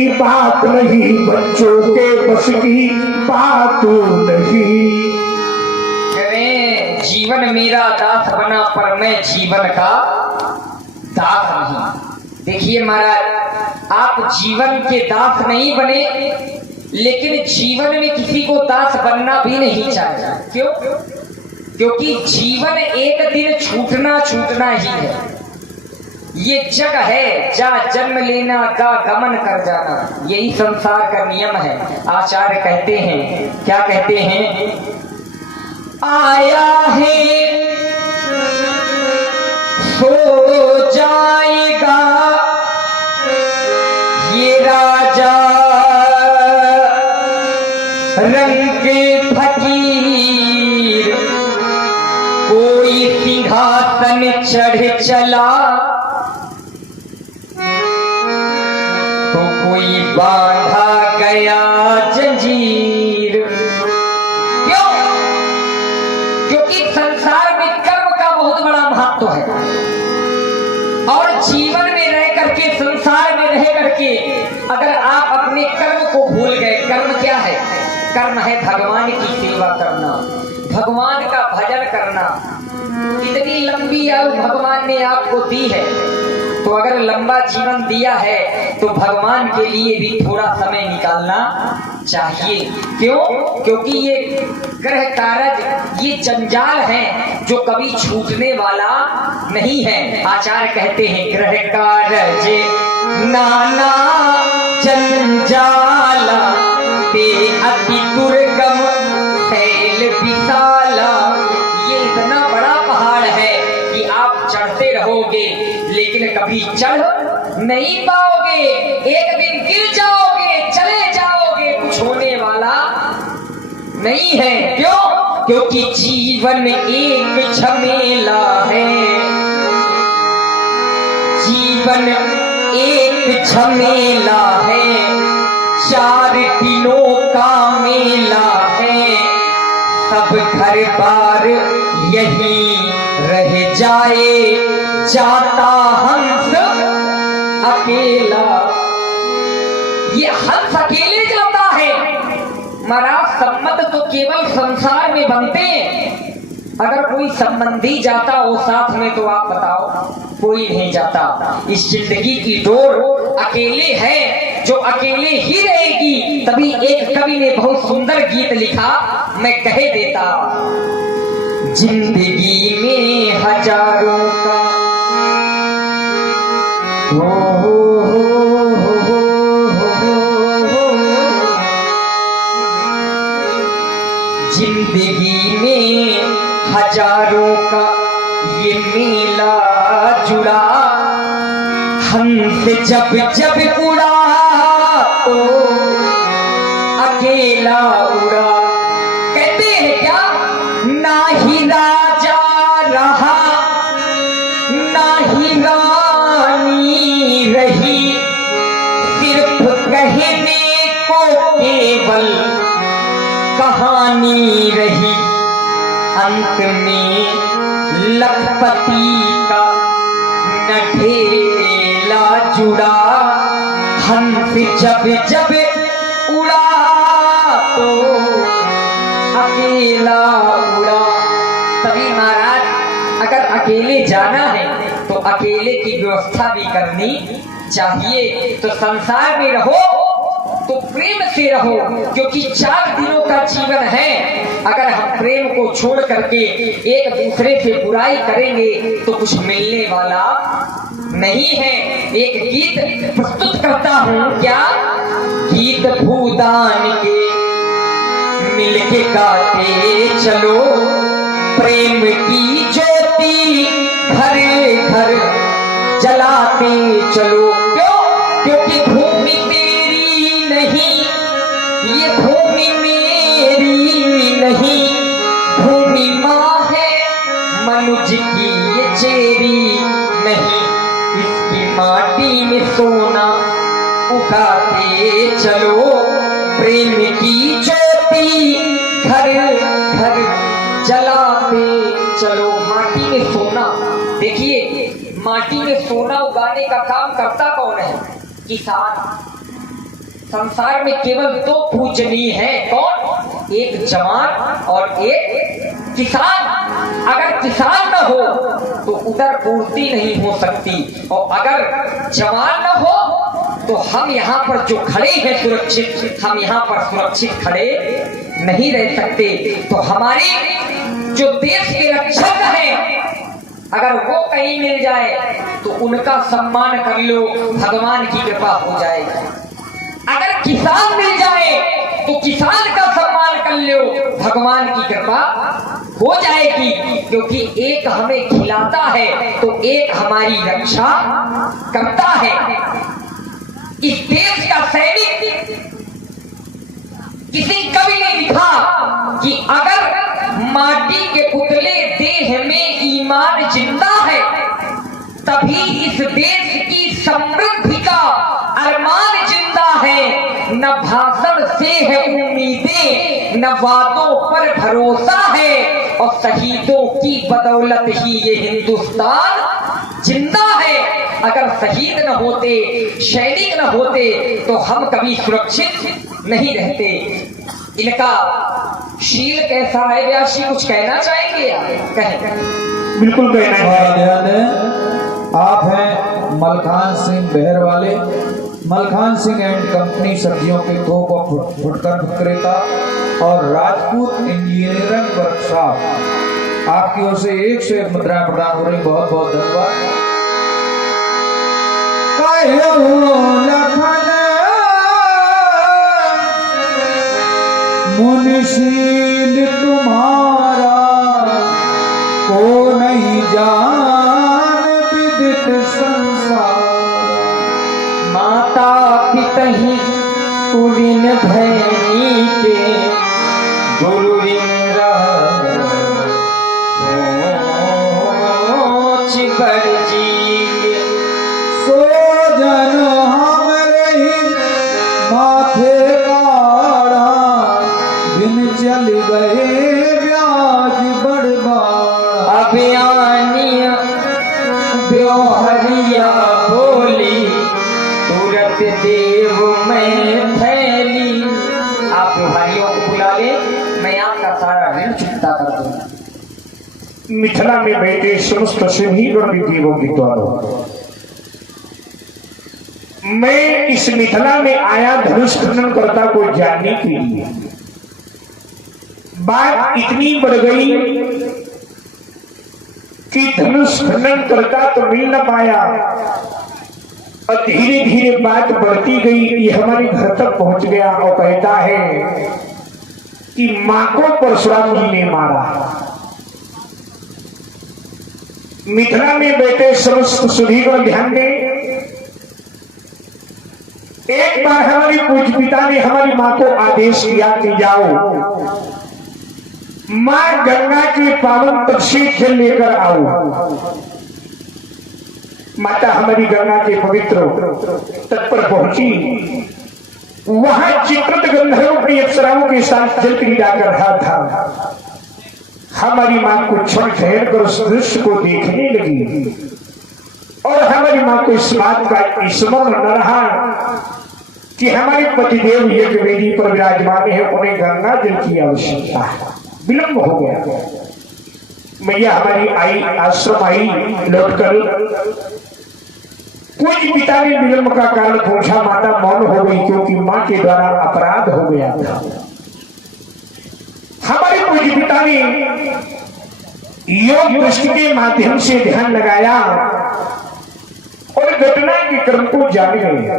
की बात नहीं, बच्चों के बस की बात नहीं। जीवन मेरा दास बना पर मैं जीवन का दास नहीं। देखिए महाराज, आप जीवन के दास नहीं बने, लेकिन जीवन में किसी को दास बनना भी नहीं चाहिए। क्यों? क्योंकि जीवन एक दिन छूटना छूटना ही है। ये जग है जहाँ जन्म लेना का गमन कर जाना, यही संसार का नियम है। आचार्य कहते हैं, क्या कहते हैं? आया है सो जाएगा ये राजा रंग के फकीर, कोई सिंहासन चढ़ चला तो कोई बांधा गया जंजीर। क्यों? क्योंकि संसार में कर्म का बहुत बड़ा महत्व है, और जीवन में रह करके, संसार में रह करके अगर आप अपने कर्म को भूल गए, कर्म क्या है? कर्म है भगवान की सेवा करना, भगवान का भजन करना। इतनी लंबी आयु भगवान ने आपको दी है, तो अगर लंबा जीवन दिया है तो भगवान के लिए भी थोड़ा समय निकालना चाहिए। क्यों? क्योंकि ये ग्रह कारज, ये जंजाल है जो कभी छूटने वाला नहीं है। आचार्य कहते हैं, ग्रह कारज नाना जंजाला ते अति दुर्गम फैल विशाला। ये इतना बड़ा पहाड़ है कि आप चढ़ते रहोगे लेकिन कभी चढ़ नहीं पाओगे, एक दिन गिर जाओगे, चले जाओगे, कुछ होने वाला नहीं है। क्यों? क्योंकि जीवन एक झमेला है, जीवन एक झमेला है, 4 दिनों का मेला है, सब घर बार यही रह जाए, जाता हंस अकेला। ये हंस अकेले जाता है। महाराज, संबंध तो केवल संसार में बनते हैं। अगर कोई संबंधी जाता हो साथ में तो आप बताओ, कोई नहीं जाता। इस जिंदगी की डोर अकेले है जो अकेले ही रहेगी। तभी एक कवि ने बहुत सुंदर गीत लिखा, मैं कह देता। जिंदगी में हजारों का जिंदगी में हजारों का ये मेला जुड़ा, हमसे जब जब उड़ा तो अकेला उड़ा। कहते हैं क्या? ना ही राजा रहा ना ही रानी रही, सिर्फ कहने को केवल कहानी रही। अंत में लखपति का नठेला जुड़ा, हमसे जब जब उड़ा तो अकेला उड़ा। तभी महाराज, अगर अकेले जाना है तो अकेले की व्यवस्था भी करनी चाहिए। तो संसार में रहो तो प्रेम से रहो, क्योंकि 4 दिनों का जीवन है। अगर हम प्रेम को छोड़ करके एक दूसरे से बुराई करेंगे तो कुछ मिलने वाला नहीं है। एक गीत प्रस्तुत करता हूँ, क्या गीत? भूदान के मिलके गाते चलो, प्रेम की ज्योति घर घर जलाते चलो। क्यों? क्योंकि भूमि तेरी नहीं, ये भूमि मेरी नहीं, भूमि माँ है मनुज की ये चेरी नहीं। इसकी माटी में सोना उगाते चलो, प्रेम की ज्योति घर घर जलाते चलो। माटी में सोना, देखिए माटी में सोना उगाने का काम करता कौन है? किसान। संसार में केवल दो पूजनीय है, कौन? एक जवान और एक किसान। अगर किसान न हो तो उधर पूर्ति नहीं हो सकती, और अगर जवान न हो तो हम यहाँ पर जो खड़े हैं सुरक्षित, हम यहाँ पर सुरक्षित खड़े नहीं रह सकते। तो हमारी जो देश के रक्षक हैं, अगर वो कहीं मिल जाए तो उनका सम्मान कर लो, भगवान की कृपा हो जाएगी। अगर किसान मिल जाए तो किसान का सम्मान कर लो, भगवान की कृपा हो जाएगी। क्योंकि एक हमें खिलाता है तो एक हमारी रक्षा करता है। इस देश का सैनिक, किसी कवि ने लिखा कि अगर माटी के पुतले देह में ईमान जिंदा है, तभी इस देश की समृद्धि का अरमान जिंदा है। न भाषण से है उम्मीदें, न वादों पर भरोसा है, और शहीदों की बदौलत ही ये हिंदुस्तान जिंदा है। अगर शहीद न होते, सैनिक न होते, तो हम कभी सुरक्षित नहीं रहते। इनका शील कैसा है व्यास जी, कुछ कहना चाहेंगे? कहें। बिल्कुल कहना है। ध्यान दें, आप हैं मलखान सिंह बहर वाले, मलखान सिंह एंड कंपनी सब्जियों के थोक और फुटकर विक्रेता और राजपूत इंजीनियरिंग वर्कशॉप। आपकी ओर से 1 से 1 मुद्राएं प्रदान हो रही, बहुत बहुत धन्यवाद। मुनिशील तुम्हारा को नहीं जान विदित संसार, माता पितहि कुलीन भैनी के गुरु जी के सो जन हमरे माथे काढ़ा, दिन चल गए ब्याज बड़बाड़ा। अभियानी ब्योहरिया बोली, तुरंत देव में फैली। आप भाइयों को बुला ले, मैं आपका सारा ऋण चुकता कर दूंगा। मिथिला में बैठे समस्त सभी गण देवों के द्वारा मैं इस मिथिला में आया धनुष खनन कर्ता को जानने के लिए। बात इतनी बढ़ गई कि धनुष खनन करता तो मिल न पाया, और धीरे धीरे बात बढ़ती गई। ये हमारे घर तक पहुंच गया और कहता है कि मां को परशुराम जी ने मारा। मिथिला में बैठे समस्त सभी को ध्यान दें। एक बार हमारी पूज्य पिता ने हमारी मां को आदेश दिया कि जाओ मां गंगा के पावन तट से जल लेकर आओ। माता हमारी गंगा के पवित्र तट पर पहुंची। वहां चित्रित गंधर्वों की अप्सराओं के साथ जल क्रीड़ा कर रहा था। हमारी मां को क्षण ठहर कर उस दृश्य को देखने लगी, और हमारी मां को इस बात का स्मरण न रहा कि हमारे पतिदेव यज्ञ वेदी पर विराजमान है, उन्हें गंगा जल की आवश्यकता है। विलंब हो गया। मैया हमारी आई, आश्रम आई लौटकर। कुछ पिता ने विलंब का कारण पूछा, माता मौन हो गई क्योंकि मां के द्वारा अपराध हो गया था। हमारे पूज्य पिता ने योग दृष्टि के माध्यम से ध्यान लगाया और घटना के क्रम को जान गए।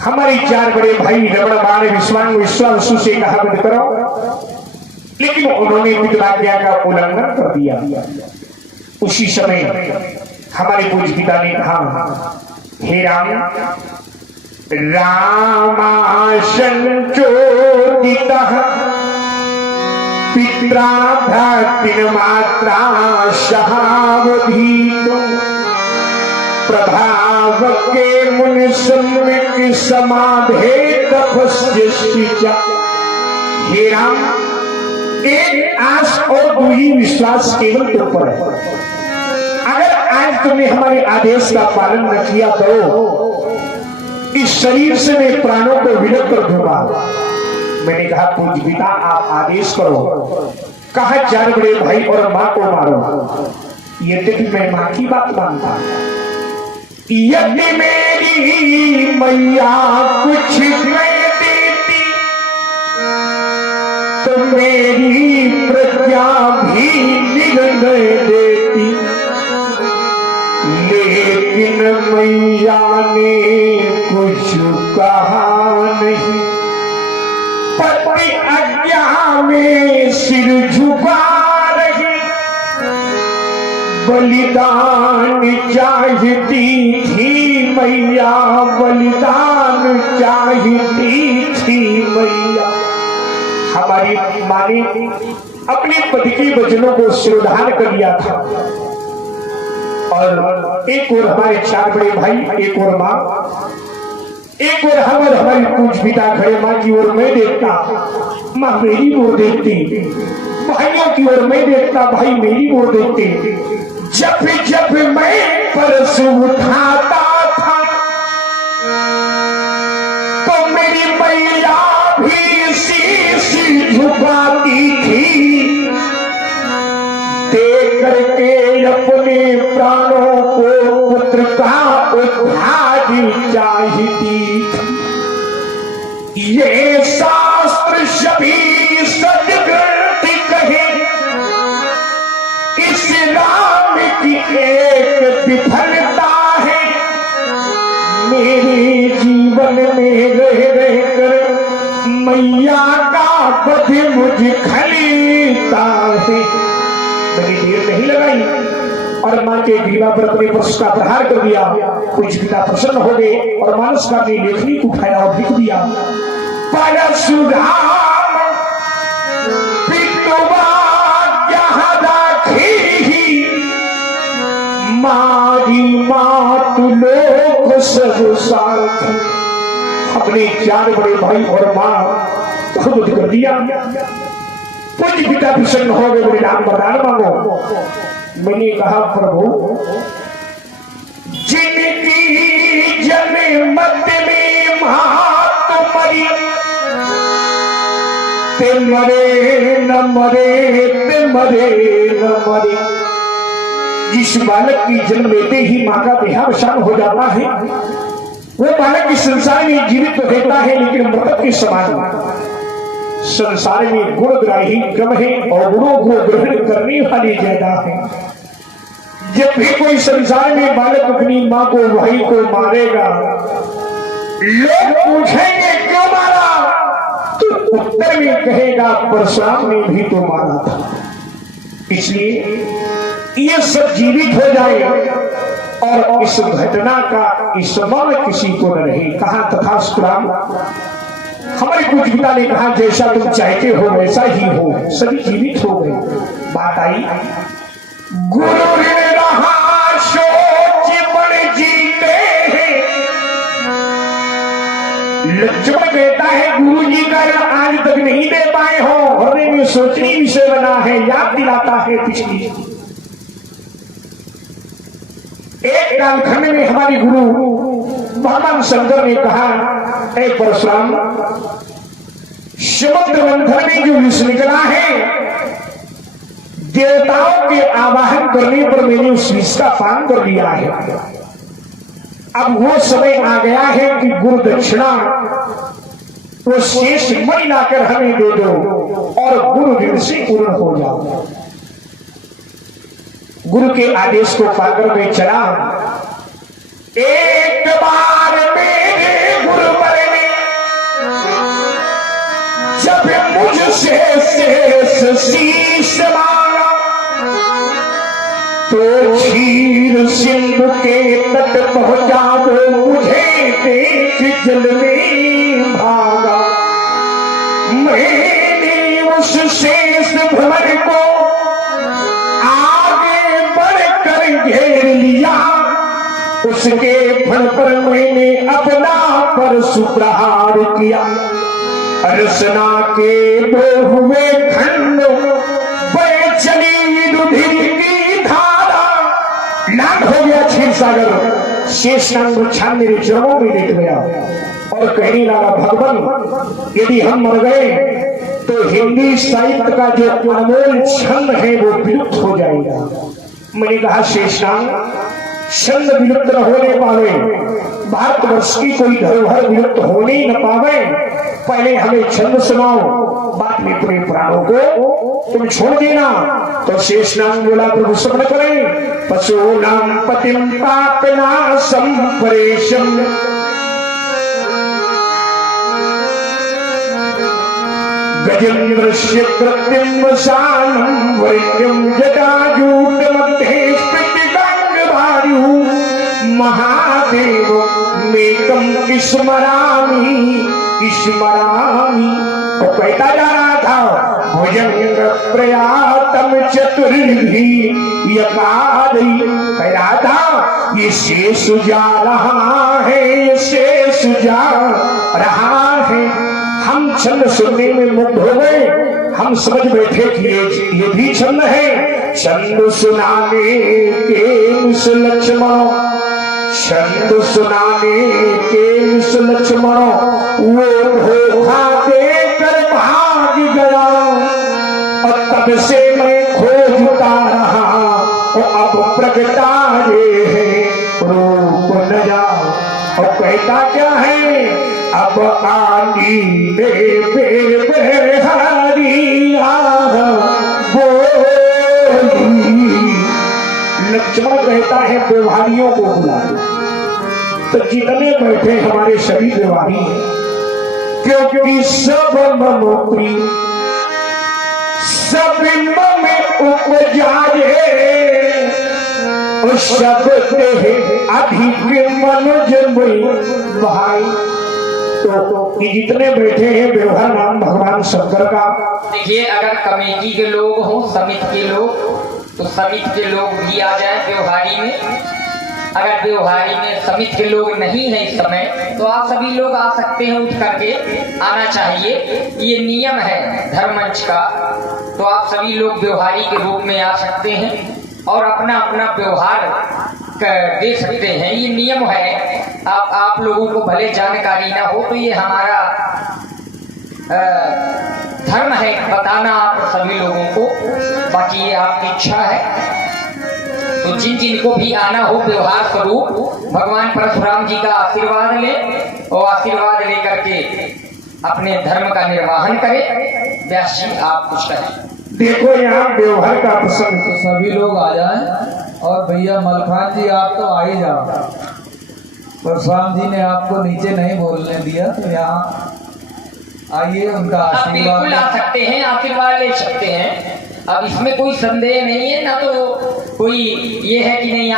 हमारे 4 बड़े भाई रमण बाण विश्वांग विश्वासु से कहा बंद करो, लेकिन उन्होंने पितराज्ञा का उल्लंघन कर दिया। उसी समय हमारे पूज्य पिता ने कहा, हे राम, रामाशं चोदितः पित्रा भक्तिन मात्रा सहावधीतो, प्रभाव के मुनि सम्यक समाधे तपस्या। हे राम, एक आस और दूरी विश्वास केवल तुम पर है। अगर आज तुमने हमारे आदेश का पालन न किया तो इस शरीर से मैं प्राणों को विलग कर दूंगा। मैंने कहा पूज्य पिता आप आदेश करो। कहा 4 बड़े भाई और मां को मारो। यद्यपि मैं मां की बात मानता, यदि मेरी मैया कुछ नहीं देती तो मेरी प्रज्ञा भी निर्णय देती, लेकिन मैया ने कुछ कहा नहीं। पति आज्ञा में सिर झुका रही, बलिदान चाहती थी मैया, बलिदान चाहती थी मैया। हमारी मां ने अपने पति के वचनों को शिरोधार्य कर लिया था। और एक और हमारे 4 बड़े भाई, एक और मां, एक और हम और हमारी पूज पिता खड़े। मां की ओर मैं देखता, मां मेरी ओर देखती, भाइयों की ओर मैं देखता, भाई मेरी ओर देखते। जब जब मैं परस उठाता था तो मेरी मैया भी शीश झुकाती थी, देख करके अपने प्राणों को पुत्र का उद्धार चाहती थी। ये शास्त्र सभी सदग्रंथ कहे, इस राम की एक विफलता है। मेरे जीवन में रह रहकर मैया का पद मुझे खलीता है। मेरी देर नहीं लगाई और मां के ग्रीवा पर अपने पुरुष का प्रहार कर दिया। कुछ पिता प्रसन्न हो गए और मानस का अपनी लेखनी उठाया और लिख दिया, परशुराम पितुवा यहाँ राखी, मारी मात लोक सब साथी। अपने 4 बड़े भाई और मां खुद कर दिया। कुछ पिता प्रसन्न हो गए, बोले राम वरदान मांगो। मैंने कहा प्रभु, जिनकी जनमत में मात मरी, ते मरे न मरे, ते मरे न मरे। जिस बालक की जन्म लेते ही मां का देहावसान हो जाता है, वो बालक इस संसार में जीवित तो रहता है लेकिन मृतक के समान। संसार में गुणग्राही कम है और गुणों को ग्रहण करने वाली ज्यादा है। जब भी कोई संसार में बालक अपनी मां को, भाई को मारेगा, लोग पूछेंगे क्यों मारा, तो उत्तर में कहेगा परशुराम ने भी तो मारा था। इसलिए ये सब जीवित हो जाए और इस घटना का स्मरण किसी को न रहे। कहा तथास्तुराम। हमारे कुछ पिता ने कहा जैसा तुम चाहते हो वैसा ही हो। सभी जीवित हो गए। बात आई, गुरु ने रहा सोच बड़ जीते हैं। लक्ष्मण कहता है गुरु जी का आज तक नहीं दे पाए हो, हमें में सोचनी विषय बना है, याद दिलाता है पिछली। एक कालखंड में हमारे गुरु भगवान शंकर ने कहा, ए परशुराम, समुद्र मंथन में जो विष निकला है, देवताओं के आवाहन करने पर मैंने उस विष का पान कर लिया है। अब वो समय आ गया है कि गुरु दक्षिणा वो शेष मणि लाकर हमें दे दो और गुरु ऋण से पूर्ण हो जाओ। गुरु के आदेश को पाकर मैं चला। एक बार मेरे गुरुवर ने जब मुझसे शेष शीश मांगा तो क्षीर सिंधु के तट पहुंचा वो मुझे देख जल में भागा। मैंने उस शेष भ्रमर को आगे बढ़कर घेर लिया। उसके फल पर मैंने अपना परशु प्रहार किया। रसना के दो हुए खंड, बह चली रुधिर की धारा। लाख हो गया क्षीर सागर। शेषनाग वृक्षान मेरे चरणों में लेट गया और कहने लगा, भगवान यदि हम मर गए तो हिंदी साहित्य का जो अनमोल छंद है वो विलुप्त हो जाएगा। मैंने कहा, शेषनाग छंद विलुप्त न होने पावे, भारतवर्ष की कोई धरोहर विलुप्त होने न पावे, पहले हमें छंद सुनाओ, बाद में पूरे प्राणों को तुम छोड़ देना। तो शेषनाग बोला, प्रभु सब्र करें। पशूनां पतिं पापनाशं परेशं गजेन्द्रस्य कृत्यं वसानं वरेण्यं जटाजूटमध्ये स्फटिकाङ्गभार्यु महादेव मेकं स्मरामि स्मरामि। तो कहता जा रहा था, भुजंग प्रयातम चतुर्भि यकादि, कह रहा था ये शेष जा रहा है, ये शेष जा रहा है। हम छंद सुनने में मुग्ध हो गए, हम समझ बैठे कि ये भी छंद है। छंद सुनाने के मुस लक्ष्मण, छंद सुनाने के मुस लक्ष्मण, वो धोखा देकर भाग गया और तब से मैं खोजता रहा, और अब प्रगटाए है रूप नया। और कहता क्या है, अब आनी हरिया बोली। लक्ष्मण कहता है, व्यवहारियों को बुला। तो जितने बैठे हमारे सभी व्यवहारी हैं, क्योंकि सब मम प्रिय, सब मम उपजाए, सब अधिक मनुज भाई। तो ये जितने बैठे हैं व्यवहार नाम भगवान शंकर का। देखिए, अगर कमेटी के लोग हों, समिति के लोग, तो समिति के लोग भी आ जाए व्यवहारी में। अगर व्यवहारी में समिति के लोग नहीं है इस समय, तो आप सभी लोग आ सकते हैं, उठ करके आना चाहिए, ये नियम है धर्ममंच का। तो आप सभी लोग व्यवहारी के रूप में आ सकते हैं और अपना अपना व्यवहार दे सकते हैं, ये नियम है। आप लोगों को भले जानकारी ना हो, तो ये हमारा धर्म है बताना आप सभी लोगों को, बाकी ये आपकी इच्छा है। तो जिन जिनको भी आना हो व्यवहार स्वरूप भगवान परशुराम जी का आशीर्वाद ले, और आशीर्वाद लेकर के अपने धर्म का निर्वाहन करें। व्यास जी, आप कुछ करें। देखो, यहाँ व्यवहार का प्रसंग, तो सभी लोग आ जाएं। और भैया मलखान जी, आप तो आ ही जाओ, परशुराम जी ने आपको नीचे नहीं बोलने दिया, तो यहाँ आइए, उनका आप बिल्कुल आ सकते हैं, आशीर्वाद ले सकते हैं। अब इसमें कोई संदेह नहीं है, ना तो कोई ये है कि नहीं